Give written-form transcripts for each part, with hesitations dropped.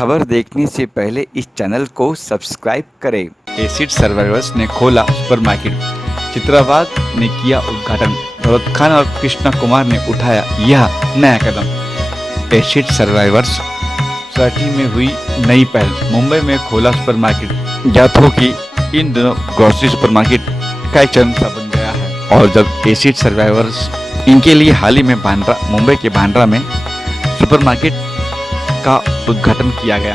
खबर देखने से पहले इस चैनल को सब्सक्राइब करें। एसिड सर्वाइवर्स ने खोला सुपरमार्केट, चित्राबाग ने किया उद्घाटन, दौलत खान और कृष्णा कुमार ने उठाया यह नया कदम। एसिड सर्वाइवर्स सोसाइटी में हुई नई पहल, मुंबई में खोला सुपरमार्केट। ज्ञात हो कि इन दिनों ग्रोसरी सुपरमार्केट का एक चलन सा बन गया है और जब एसिड सर्वाइवर्स इनके लिए हाल ही में मुंबई के बांद्रा में सुपरमार्केट का उद्घाटन किया गया।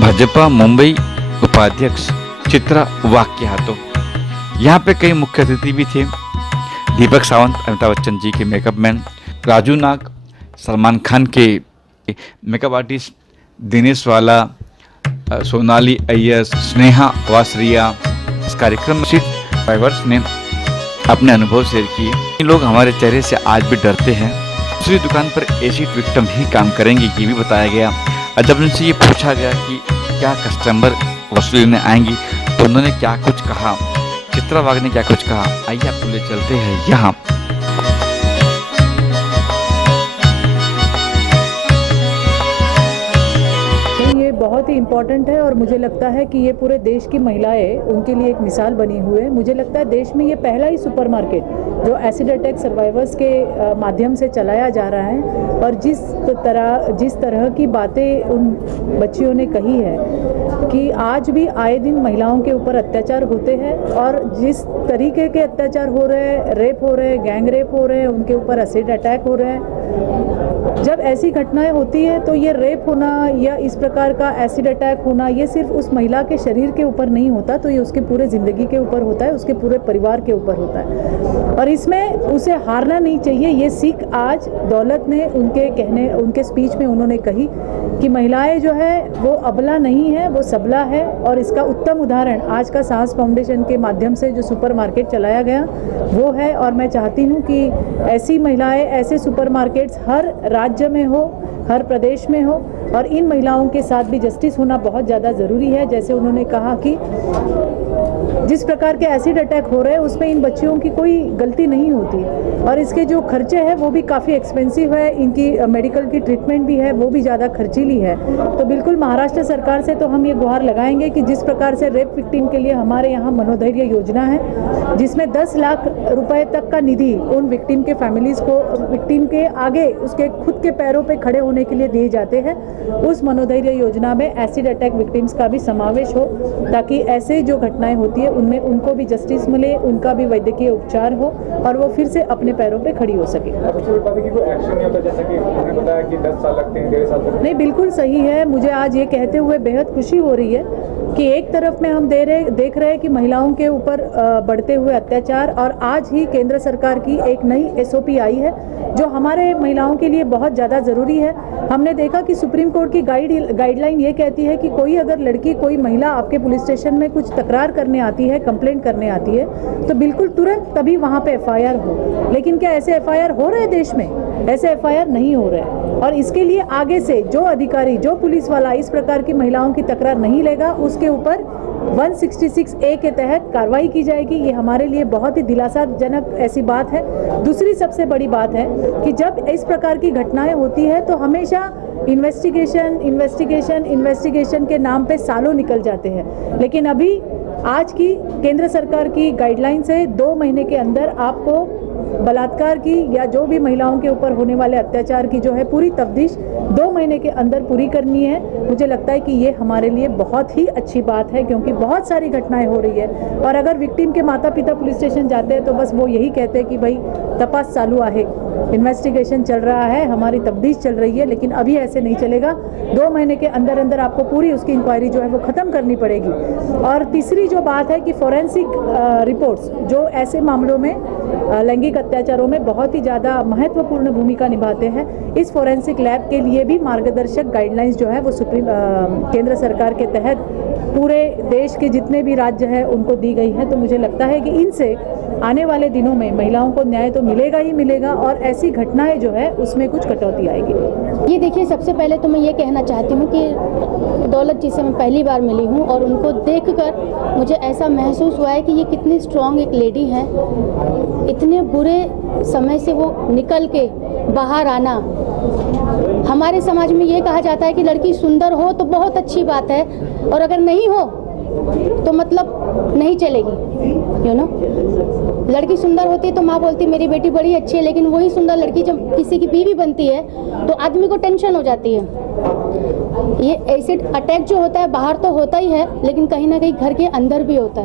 भाजपा मुंबई उपाध्यक्ष चित्रा वाघ के हाथों। यहाँ पे कई मुख्य अतिथि भी थे। दीपक सावंत, अमिताभ बच्चन जी के मेकअप मैन, राजू नाग, सलमान खान के मेकअप आर्टिस्ट, दिनेश वाला, सोनाली अय्यर, स्नेहा वासरिया। इस कार्यक्रम में सर्वाइवर्स ने अपने अनुभव शेयर किए। ये लोग हमारे चेहरे से आज भी डरते हैं। दूसरी दुकान पर एसिड विक्टिम ही काम करेंगे, ये भी बताया गया। और जब उनसे ये पूछा गया कि क्या कस्टमर वसूली लेने आएंगी तो उन्होंने क्या कुछ कहा, चित्रा वाघ ने क्या कुछ कहा, आइए आपको ले चलते हैं यहाँ। ये बहुत ही इम्पॉर्टेंट है और मुझे लगता है कि ये पूरे देश की महिलाएं उनके लिए एक मिसाल बनी हुई है। मुझे लगता है देश में ये पहला ही सुपरमार्केट जो एसिड अटैक सर्वाइवर्स के माध्यम से चलाया जा रहा है और जिस तरह की बातें उन बच्चियों ने कही है कि आज भी आए दिन महिलाओं के ऊपर अत्याचार होते हैं और जिस तरीके के अत्याचार हो रहे हैं, रेप हो रहे हैं, गैंग रेप हो रहे हैं, उनके ऊपर एसिड अटैक हो रहे हैं। जब ऐसी घटनाएं होती है तो ये रेप होना या इस प्रकार का एसिड अटैक होना ये सिर्फ उस महिला के शरीर के ऊपर नहीं होता, तो ये उसके पूरे ज़िंदगी के ऊपर होता है, उसके पूरे परिवार के ऊपर होता है और इसमें उसे हारना नहीं चाहिए। ये सीख आज दौलत ने उनके स्पीच में उन्होंने कही कि महिलाएं जो है वो अबला नहीं है, वो सबला है। और इसका उत्तम उदाहरण आज का साहस फाउंडेशन के माध्यम से जो सुपरमार्केट चलाया गया वो है। और मैं चाहती हूँ कि ऐसी महिलाएं, ऐसे सुपरमार्केट्स हर राज्य में हो, हर प्रदेश में हो और इन महिलाओं के साथ भी जस्टिस होना बहुत ज़्यादा ज़रूरी है। जैसे उन्होंने कहा कि जिस प्रकार के एसिड अटैक हो रहे हैं उसमें इन बच्चियों की कोई गलती नहीं होती और इसके जो खर्चे हैं वो भी काफ़ी एक्सपेंसिव है, इनकी मेडिकल की ट्रीटमेंट भी है वो भी ज़्यादा खर्चीली है। तो बिल्कुल महाराष्ट्र सरकार से तो हम ये गुहार लगाएंगे कि जिस प्रकार से रेप विक्टिम के लिए हमारे यहाँ मनोधैर्य योजना है जिसमें 10 लाख रुपए तक का निधि उन विक्टिम के फैमिलीज़ को विक्टिम के आगे उसके खुद के पैरों पर खड़े होने के लिए दिए जाते हैं, उस मनोधैर्य योजना में एसिड अटैक विक्टिम्स का भी समावेश हो ताकि ऐसे जो घटनाएं होती है उनमें उनको भी जस्टिस मिले, उनका भी वैद्यकीय उपचार हो और वो फिर से अपने पैरों पे खड़ी हो सके। नहीं, बिल्कुल सही है। मुझे आज ये कहते हुए बेहद खुशी हो रही है कि एक तरफ में हम देख रहे हैं कि महिलाओं के ऊपर बढ़ते हुए अत्याचार और आज ही केंद्र सरकार की एक नई SOP आई है जो हमारे महिलाओं के लिए बहुत ज़्यादा ज़रूरी है। हमने देखा कि सुप्रीम कोर्ट की गाइडलाइन ये कहती है कि कोई महिला आपके पुलिस स्टेशन में कुछ तकरार करने आती है, कंप्लेंट करने आती है तो बिल्कुल तुरंत तभी वहाँ पे FIR हो। लेकिन क्या ऐसे FIR हो रहे हैं देश में? ऐसे FIR नहीं हो रहे हैं और इसके लिए आगे से जो अधिकारी, जो पुलिस वाला इस प्रकार की महिलाओं की तकरार नहीं लेगा उसके ऊपर 166A के तहत कार्रवाई की जाएगी। ये हमारे लिए बहुत ही दिलासाजनक ऐसी बात है। दूसरी सबसे बड़ी बात है कि जब इस प्रकार की घटनाएं होती है तो हमेशा इन्वेस्टिगेशन के नाम पे सालों निकल जाते हैं, लेकिन अभी आज की केंद्र सरकार की गाइडलाइन से 2 महीने के अंदर आपको बलात्कार की या जो भी महिलाओं के ऊपर होने वाले अत्याचार की जो है पूरी तफ्तीश 2 महीने के अंदर पूरी करनी है। मुझे लगता है कि ये हमारे लिए बहुत ही अच्छी बात है क्योंकि बहुत सारी घटनाएं हो रही है और अगर विक्टिम के माता पिता पुलिस स्टेशन जाते हैं तो बस वो यही कहते हैं कि भाई तपास चालू है, इन्वेस्टिगेशन चल रहा है, हमारी तफ्तीश चल रही है, लेकिन अभी ऐसे नहीं चलेगा। 2 महीने के अंदर अंदर आपको पूरी उसकी इंक्वायरी जो है वो ख़त्म करनी पड़ेगी। और तीसरी जो बात है कि फॉरेंसिक रिपोर्ट्स जो ऐसे मामलों में लैंगिक अत्याचारों में बहुत ही ज़्यादा महत्वपूर्ण भूमिका निभाते हैं, इस फॉरेंसिक लैब के लिए भी मार्गदर्शक गाइडलाइंस जो है वो केंद्र सरकार के तहत पूरे देश के जितने भी राज्य हैं उनको दी गई है। तो मुझे लगता है कि इनसे आने वाले दिनों में महिलाओं को न्याय तो मिलेगा ही मिलेगा और ऐसी घटनाएं जो है उसमें कुछ कटौती आएगी। ये देखिए, सबसे पहले तो मैं ये कहना चाहती हूँ कि दौलत जी से मैं पहली बार मिली हूँ और उनको देखकर मुझे ऐसा महसूस हुआ है कि ये कितनी स्ट्रॉन्ग एक लेडी है। इतने बुरे समय से वो निकल के बाहर आना हमारे समाज में ये कहा जाता है कि लड़की सुंदर हो तो बहुत अच्छी बात है, और अगर नहीं हो तो मतलब नहीं चलेगी, यू नो। लड़की सुंदर होती है तो माँ बोलती मेरी बेटी बड़ी अच्छी है, लेकिन वही सुंदर लड़की जब किसी की बीवी बनती है तो आदमी को टेंशन हो जाती है। ये एसिड अटैक जो होता है बाहर तो होता ही है, लेकिन कहीं ना कहीं घर के अंदर भी होता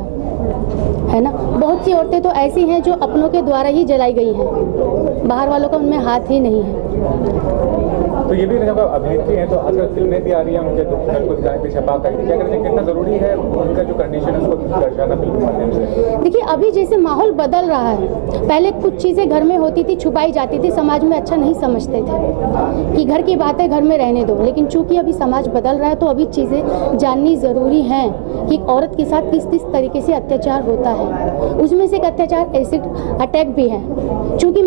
है ना। बहुत सी औरतें तो ऐसी हैं जो अपनों के द्वारा ही जलाई गई हैं, बाहर वालों का उनमें हाथ ही नहीं है। तो ये भी जब अभिनेत्री हैं तो आजकल फिल्में भी आ रही हैं उनके घर को दिखाने की छपा करके, क्या कहते हैं कितना ज़रूरी है उनका जो कंडीशन है उसको दर्शाना फिल्म के माध्यम से? देखिए अभी जैसे माहौल बदल रहा है, पहले कुछ चीज़ें घर में होती थी, छुपाई जाती थी, समाज में अच्छा नहीं समझते थे कि घर की बातें घर में रहने दो, लेकिन चूंकि अभी समाज बदल रहा है तो अभी चीज़ें जाननी ज़रूरी हैं कि औरत के साथ किस किस तरीके से अत्याचार होता है। उसमें से एक अत्याचार एसिड अटैक भी है। चूँकि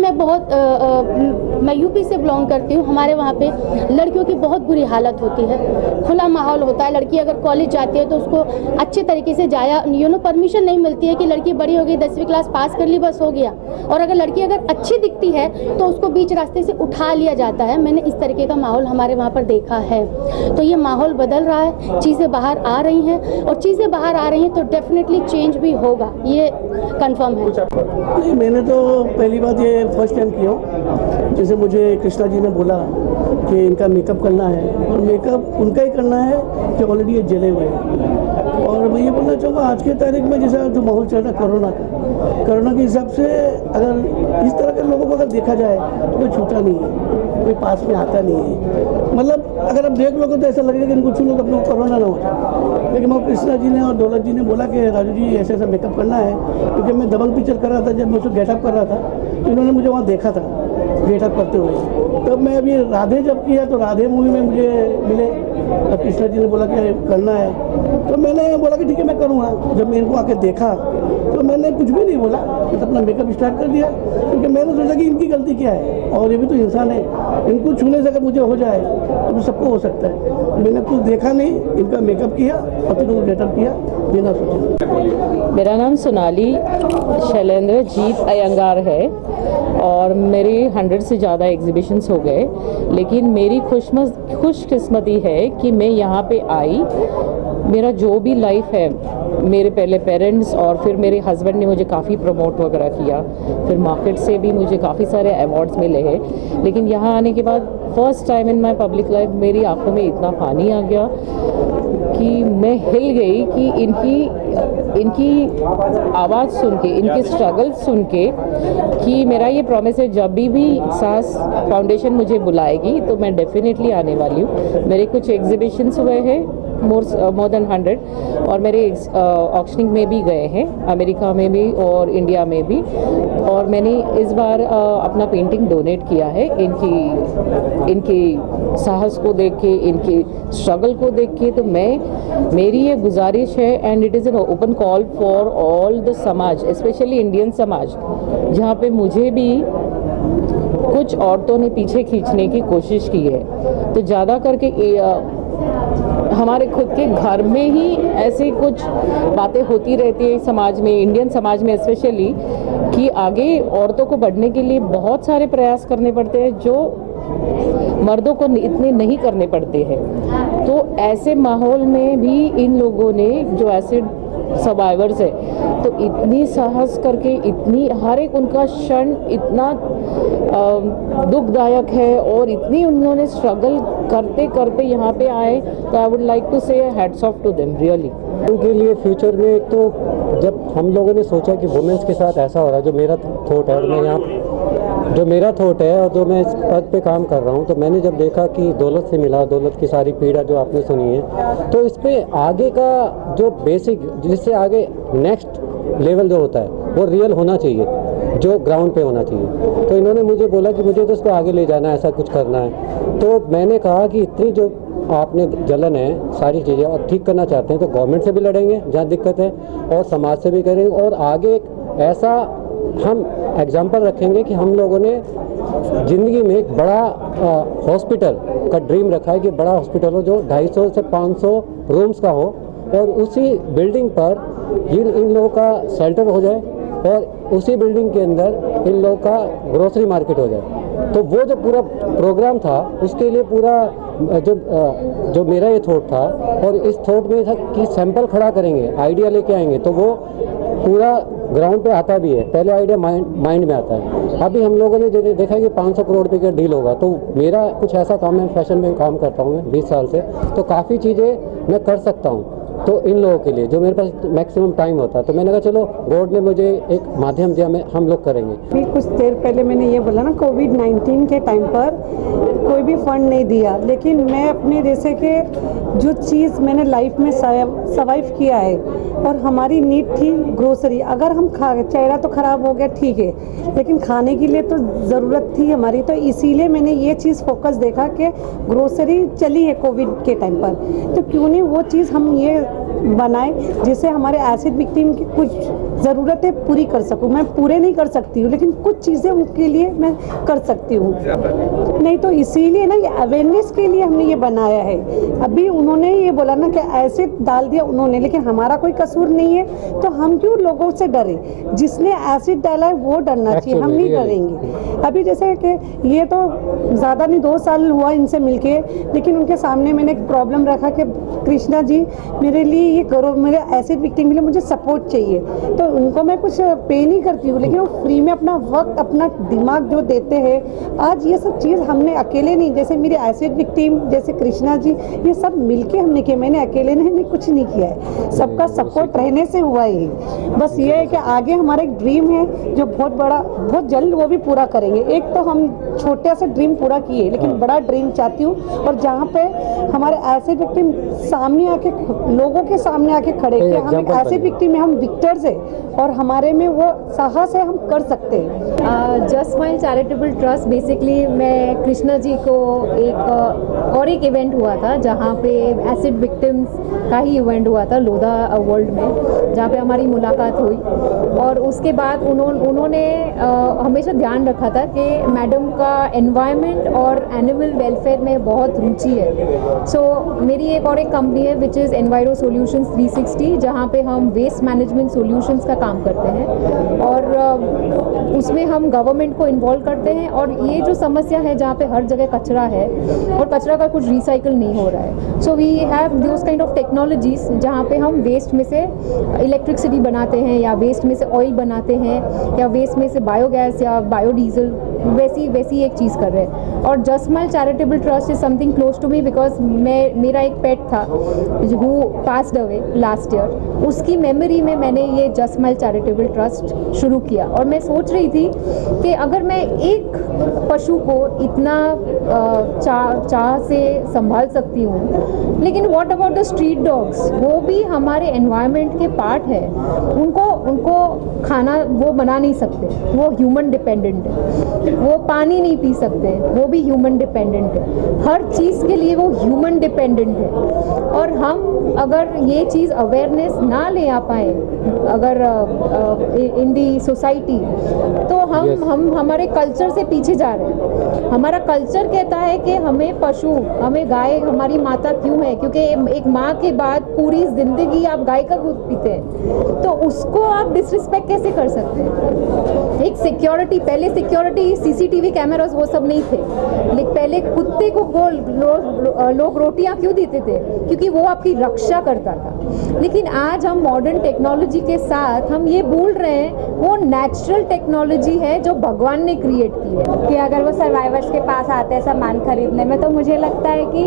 मैं यूपी से बिलोंग करती हूँ, हमारे वहाँ पे लड़कियों की बहुत बुरी हालत होती है, खुला माहौल होता है। लड़की अगर कॉलेज जाती है तो उसको अच्छे तरीके से जाया परमिशन नहीं मिलती है कि लड़की बड़ी हो गई, 10वीं क्लास पास कर ली बस हो गया। और अगर लड़की अगर अच्छी दिखती है तो उसको बीच रास्ते से उठा लिया जाता है। मैंने इस तरीके का माहौल हमारे वहाँ पर देखा है। तो ये माहौल बदल रहा है, चीज़ें बाहर आ रही हैं, और चीज़ें बाहर आ रही हैं तो डेफिनेटली चेंज भी होगा, ये कंफर्म है। नहीं, मैंने तो पहली बात ये फर्स्ट टाइम किया हूँ। जैसे मुझे कृष्णा जी ने बोला कि इनका मेकअप करना है, और मेकअप उनका ही करना है कि ऑलरेडी ये जले हुए हैं। और मैं ये बोलना चाहूँगा आज के तारीख में जैसा जो माहौल चल रहा है कोरोना के हिसाब से, अगर इस तरह के लोगों को अगर देखा जाए तो कोई छूता नहीं है, कोई पास में आता नहीं है। मतलब अगर आप देख लोगे तो ऐसा लगेगा कि इनको छू लोग अपने कोरोना ना हो जाए। लेकिन वो कृष्णा जी ने और दौलत जी ने बोला कि राजू जी ऐसे ऐसा मेकअप करना है, क्योंकि मैं दबंग पिक्चर कर रहा था, जब मैं उसको गेटअप कर रहा था तो इन्होंने मुझे वहाँ देखा था गेटअप करते हुए। तब मैं अभी राधे जब किया तो राधे मूवी में मुझे मिले, तब कृष्णा जी ने बोला कि करना है, तो मैंने बोला कि ठीक है मैं करूँगा। जब मैं इनको आके देखा तो मैंने कुछ भी नहीं बोला, मैं तो अपना मेकअप स्टार्ट कर दिया, क्योंकि मैंने सोचा कि इनकी गलती क्या है, और ये भी तो इंसान है, इनको छूने से अगर मुझे हो जाए तो सबको हो सकता है। मैंने कुछ देखा नहीं, इनका मेकअप किया और फिर उनको गेटअप किया बिना सोचे। मेरा नाम सोनाली शैलेंद्र जीत अयंगार है और मेरे 100 से ज़्यादा एग्जीबिशंस हो गए, लेकिन मेरी खुशकिस्मती है कि मैं यहाँ पे आई। मेरा जो भी लाइफ है, मेरे पहले पेरेंट्स और फिर मेरे हस्बैंड ने मुझे काफ़ी प्रमोट वगैरह किया, फिर मार्केट से भी मुझे काफ़ी सारे अवार्ड्स मिले हैं। लेकिन यहाँ आने के बाद first time in my public life मेरी आंखों में इतना पानी आ गया कि मैं हिल गई कि इनकी आवाज़ सुन के, इनकी स्ट्रगल सुन के, कि मेरा ये प्रॉमिस है जब भी साहस फाउंडेशन मुझे बुलाएगी तो मैं डेफिनेटली आने वाली हूँ। मेरे कुछ एग्जीबिशंस हुए हैं, मोर देन 100, और मेरे ऑक्शनिंग में भी गए हैं, अमेरिका में भी और इंडिया में भी। और मैंने इस बार अपना पेंटिंग डोनेट किया है इनकी साहस को देख के, इनके स्ट्रगल को देख के। तो मेरी ये गुजारिश है, and it is an open call for all the समाज, स्पेशली इंडियन समाज, जहाँ पे मुझे भी कुछ औरतों ने पीछे खींचने की कोशिश की है। तो ज़्यादा करके हमारे खुद के घर में ही ऐसे कुछ बातें होती रहती है समाज में, इंडियन समाज में स्पेशली, कि आगे औरतों को बढ़ने के लिए बहुत सारे प्रयास करने पड़ते हैं जो मर्दों को इतने नहीं करने पड़ते हैं। तो ऐसे माहौल में भी इन लोगों ने, जो एसिड सर्वाइवर्स है, तो इतनी साहस करके, इतनी हर एक उनका क्षण इतना दुखदायक है, और इतनी उन्होंने स्ट्रगल करते करते यहाँ पे आए। तो I would like to say hats off to them really. उनके लिए फ्यूचर में, एक तो जब हम लोगों ने सोचा कि वुमेंस के साथ ऐसा हो रहा है, जो मेरा थॉट है, और मैं यहाँ जो मेरा थॉट है और जो मैं इस पद पे काम कर रहा हूँ, तो मैंने जब देखा कि दौलत से मिला, दौलत की सारी पीड़ा जो आपने सुनी है, तो इस पे आगे का जो बेसिक, जिससे आगे नेक्स्ट लेवल जो होता है वो रियल होना चाहिए, जो ग्राउंड पे होना चाहिए। तो इन्होंने मुझे बोला कि मुझे तो इसको आगे ले जाना है, ऐसा कुछ करना है। तो मैंने कहा कि इतनी जो आपने जलन है, सारी चीज़ें और ठीक करना चाहते हैं, तो गवर्नमेंट से भी लड़ेंगे जहाँ दिक्कत है, और समाज से भी करेंगे, और आगे एक ऐसा हम एग्जाम्पल रखेंगे कि हम लोगों ने ज़िंदगी में एक बड़ा हॉस्पिटल का ड्रीम रखा है, कि बड़ा हॉस्पिटल हो जो 250 से 500 रूम्स का हो, और उसी बिल्डिंग पर इन लोगों का शेल्टर हो जाए, और उसी बिल्डिंग के अंदर इन लोगों का ग्रोसरी मार्केट हो जाए। तो वो जो पूरा प्रोग्राम था उसके लिए पूरा जो मेरा ये थॉट था, और इस थॉट में था कि सैंपल खड़ा करेंगे, आइडिया लेके आएंगे, तो वो पूरा ग्राउंड पे आता भी है। पहले आइडिया माइंड में आता है। अभी हम लोगों ने देखा कि 500 करोड़ रुपए का डील होगा, तो मेरा कुछ ऐसा काम है, फैशन में काम करता हूँ मैं 20 साल से, तो काफ़ी चीज़ें मैं कर सकता हूँ। तो इन लोगों के लिए जो मेरे पास मैक्सिमम टाइम होता है, तो मैंने कहा चलो गॉड ने मुझे एक माध्यम दिया, हम लोग करेंगे। अभी कुछ देर पहले मैंने ये बोला ना, कोविड-19 के टाइम पर कोई भी फंड नहीं दिया, लेकिन मैं अपने जैसे कि जो चीज़ मैंने लाइफ में सर्वाइव किया है, और हमारी नीड थी ग्रोसरी। अगर हम चेहरा तो ख़राब हो गया ठीक है, लेकिन खाने के लिए तो ज़रूरत थी हमारी, तो इसीलिए मैंने ये चीज़ फोकस देखा कि ग्रोसरी चली है कोविड के टाइम पर, तो क्यों नहीं वो चीज़ हम ये बनाए जिससे हमारे एसिड विक्टिम की कुछ ज़रूरतें पूरी कर सकूं। मैं पूरे नहीं कर सकती हूँ, लेकिन कुछ चीज़ें उनके लिए मैं कर सकती हूँ। नहीं तो इसीलिए ना, ये अवेयरनेस के लिए हमने ये बनाया है। अभी उन्होंने ये बोला ना कि एसिड डाल दिया उन्होंने, लेकिन हमारा कोई कसूर नहीं है, तो हम क्यों लोगों से डरे? जिसने एसिड डाला है वो डरना चाहिए, हम नहीं डरेंगे। अभी जैसे कि ये तो ज़्यादा नहीं 2 साल हुआ इनसे मिलके, लेकिन उनके सामने मैंने एक प्रॉब्लम रखा कि कृष्णा जी मेरे लिए ये करो, मेरे एसिड विक्टिम के लिए मुझे सपोर्ट चाहिए। तो उनको मैं कुछ पे नहीं करती हूँ, लेकिन वो फ्री में अपना वक्त, अपना दिमाग जो देते हैं। आज ये सब चीज़ हमने अकेले नहीं, जैसे मेरे एसिड विक्टिम जैसे कृष्णा जी, ये सब मिलके हमने किया, मैंने अकेले ने कुछ नहीं किया है, सबका सपोर्ट रहने से हुआ ही। बस ये है कि आगे हमारा एक ड्रीम है जो बहुत बड़ा, बहुत जल्द वो भी पूरा करेंगे। एक तो हम छोटा सा ड्रीम पूरा किए, लेकिन बड़ा ड्रीम चाहती हूँ, और जहाँ पे हमारे एसिड विक्टिम सामने आके, लोगों के सामने आके खड़े कि हम एक एसिड विक्टिम में हम विक्टर्स है, और हमारे में वो साहस है, हम कर सकते हैं। Just smile charitable trust, basically मैं कृष्णा जी को एक इवेंट हुआ था जहाँ पे एसिड विक्टिम्स का ही इवेंट हुआ था लोधा वर्ल्ड में, जहाँ पे हमारी मुलाकात हुई, और उसके बाद उन्होंने हमेशा ध्यान रखा था कि मैडम का एनवायरनमेंट और एनिमल वेलफेयर में बहुत रुचि है। सो मेरी एक कंपनी है विच इज़ एनवायरो सॉल्यूशंस 360, जहाँ पे हम वेस्ट मैनेजमेंट सॉल्यूशंस का काम करते हैं, और उसमें हम गवर्नमेंट को इन्वॉल्व करते हैं। और ये जो समस्या है जहाँ पे हर जगह कचरा है और कचरा का कुछ रिसाइकल नहीं हो रहा है, so we have those kind of technologies जहाँ पे हम वेस्ट में से इलेक्ट्रिसिटी बनाते हैं, या वेस्ट में से ऑयल बनाते हैं, या वेस्ट में से बायोगैस या बायोडीजल, वैसी एक चीज़ कर रहे हैं। और just smile charitable trust is something close to me, because मेरा एक पेट था who passed away last year, उसकी मेमोरी में मैंने ये जस्ट स्माइल चैरिटेबल ट्रस्ट शुरू किया। और मैं सोच रही थी कि अगर मैं एक पशु को इतना चाह से संभाल सकती हूँ, लेकिन what about the street dogs? वो भी हमारे एनवायरनमेंट के पार्ट है, उनको खाना वो बना नहीं सकते, वो ह्यूमन डिपेंडेंट है, वो पानी नहीं पी सकते, वो भी ह्यूमन डिपेंडेंट है, हर चीज़ के लिए वो ह्यूमन डिपेंडेंट है। और हम अगर ये चीज़ अवेयरनेस ना ले आ पाए अगर इन दी सोसाइटी, तो हम हमारे कल्चर से पीछे जा रहे हैं। हमारा कल्चर कहता है कि हमें पशु, हमें गाय हमारी माता क्यों है? क्योंकि एक माँ के बाद पूरी ज़िंदगी आप गाय का दूध पीते हैं, तो उसको आप डिसरिस्पेक्ट कैसे कर सकते हैं? एक सिक्योरिटी, पहले सिक्योरिटी सीसीटीवी कैमरास वो सब नहीं थे, लेकिन पहले कुत्ते को लोग रोटियां क्यों देते थे? क्योंकि वो आपकी रक्षा करता था। लेकिन आज हम मॉडर्न टेक्नोलॉजी के साथ हम ये भूल रहे हैं वो नेचुरल टेक्नोलॉजी है जो भगवान ने क्रिएट की है। कि अगर वो सर्वाइवर्स के पास आते हैं सामान खरीदने में, तो मुझे लगता है कि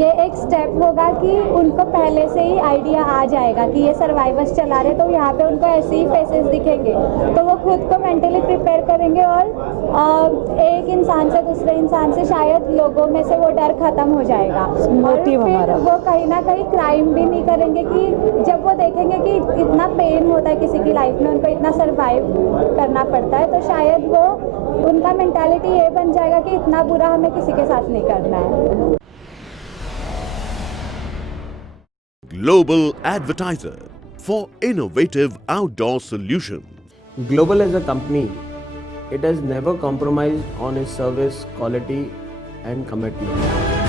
ये एक स्टेप होगा कि उनको पहले से ही आइडिया आ जाएगा कि ये सर्वाइवर्स चला रहे, तो यहाँ पे उनको ऐसे ही फेसेस दिखेंगे, तो वो खुद को मेंटली प्रिपेयर करेंगे, और एक इंसान से दूसरे इंसान से शायद लोगों में से वो डर खत्म हो जाएगा। और फिर वो कहीं ना कहीं क्राइम भी नहीं करेंगे, कि जब वो देखेंगे कि इतना पेन होता है किसी की लाइफ में, उनको इतना सर्वाइव करना पड़ता है, तो शायद वो उनका मेंटालिटी ये बन जाएगा कि इतना बुरा हमें किसी के साथ नहीं करना है। Global advertiser for innovative outdoor solutions. Global as a company, it has never compromised on its service quality and commitment.